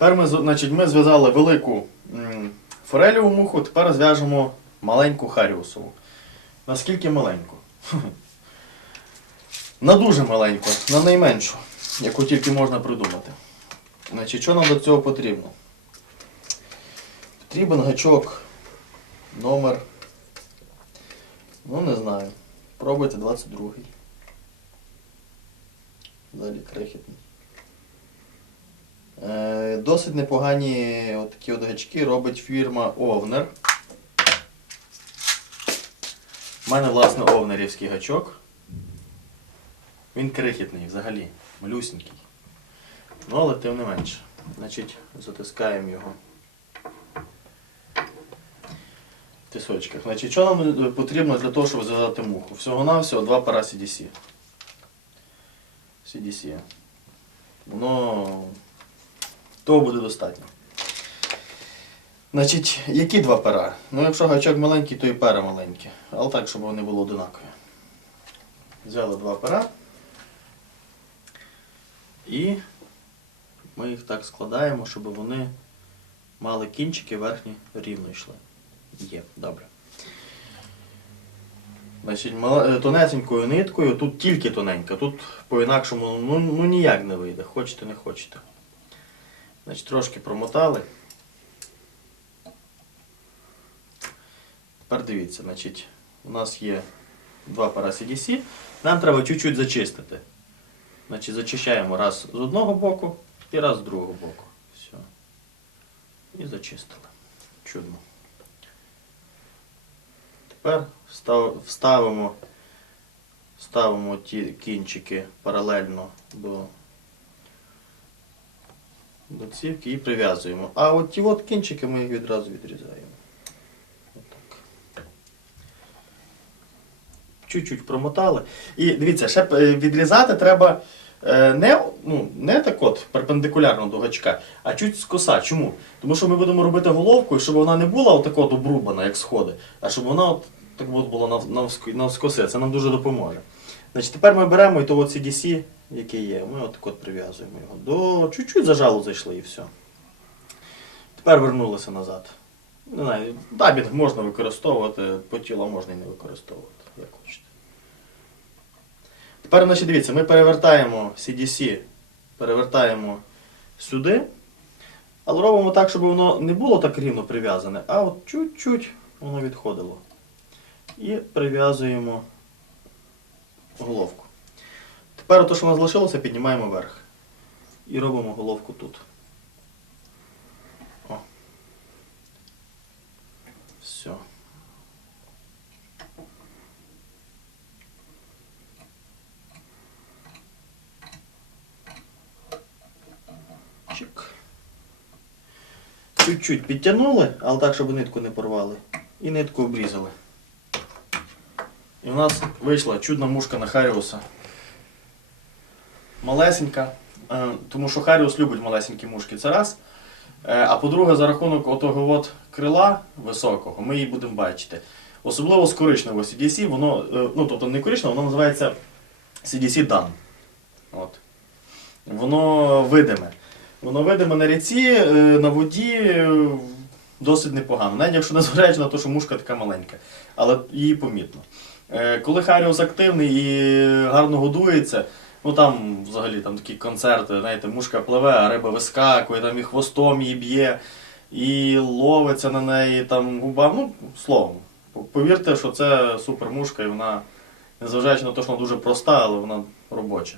Тепер ми, значить, ми зв'язали велику м, муху, тепер зв'яжемо маленьку харіусову. Наскільки маленьку? На дуже маленьку, на найменшу, яку тільки можна придумати. Значить, що нам до цього потрібно? Потрібен гачок, номер. Ну, не знаю. Пробуйте 22-й. Далі крихітний. Е, досить непогані такі гачки робить фірма Овнер. У мене, власне, овнерівський гачок. Він крихітний взагалі, малюсенький. Ну, але тим не менше. Значить, затискаємо його. В тисочках. Значить, що нам потрібно для того, щоб зв'язати муху? Всього-навсього два пара CDC. CDC. Воно того буде достатньо. Значить, які два пера? Ну, якщо гачок маленький, то і пера маленькі. Але так, щоб вони були одинакові. Взяли два пера. І ми їх так складаємо, щоб вони мали кінчики верхні рівно йшли. Є, добре. Значить, е, тонесенькою ниткою, тут тільки тоненька, тут по-інакшому ну, ну ніяк не вийде, хочете, не хочете. Значить, трошки промотали. Тепер дивіться, значить, у нас є два пара CDC. Нам треба чуть-чуть зачистити. Значить, зачищаємо раз з одного боку і раз з другого боку. Все. І зачистили. Чудно. Тепер став- вставимо, ставимо ті кінчики паралельно до, до цівки і прив'язуємо. А от ті от кінчики ми їх відразу відрізаємо. Чуть-чуть промотали. І дивіться, ще е, відрізати треба е, не, ну, не так от перпендикулярно до гачка, а чуть скоса. Чому? Тому що ми будемо робити головку, і щоб вона не була отак от обрубана, як сходи, а щоб вона от, так от була навскоси. Це нам дуже допоможе. Значить, тепер ми беремо і то от CDC, який є, ми от от прив'язуємо його. До чуть-чуть зажалу зайшли і все. Тепер вернулися назад. Не знаю, дабінг можна використовувати, по тілу можна і не використовувати, як хочете. Тепер, значить, дивіться, ми перевертаємо CDC, перевертаємо сюди, але робимо так, щоб воно не було так рівно прив'язане, а от чуть-чуть воно відходило. І прив'язуємо головку. Тепер те, що у нас залишилося, піднімаємо вверх. І робимо головку тут. О. Все. Чик. Чуть-чуть підтягнули, але так, щоб нитку не порвали. І нитку обрізали. І у нас вийшла чудна мушка на Харіуса. Малесенька, е, тому що Харіус любить малесенькі мушки, це раз. Е, А по-друге, за рахунок отого от крила високого ми її будемо бачити. Особливо з коричневого CDC, воно, е, ну тобто не коричневе, воно називається CDC Dan. От. Воно видиме. Воно видиме на ріці, на воді досить непогано. Навіть якщо незважаючи на те, що мушка така маленька, але її помітно. Е, Коли Харіус активний і гарно годується, ну там взагалі там такі концерти, знаєте, мушка пливе, а риба вискакує, там і хвостом її б'є, і ловиться на неї там губа. Ну, словом, повірте, що це супермушка і вона, незважаючи на те, що вона дуже проста, але вона робоча.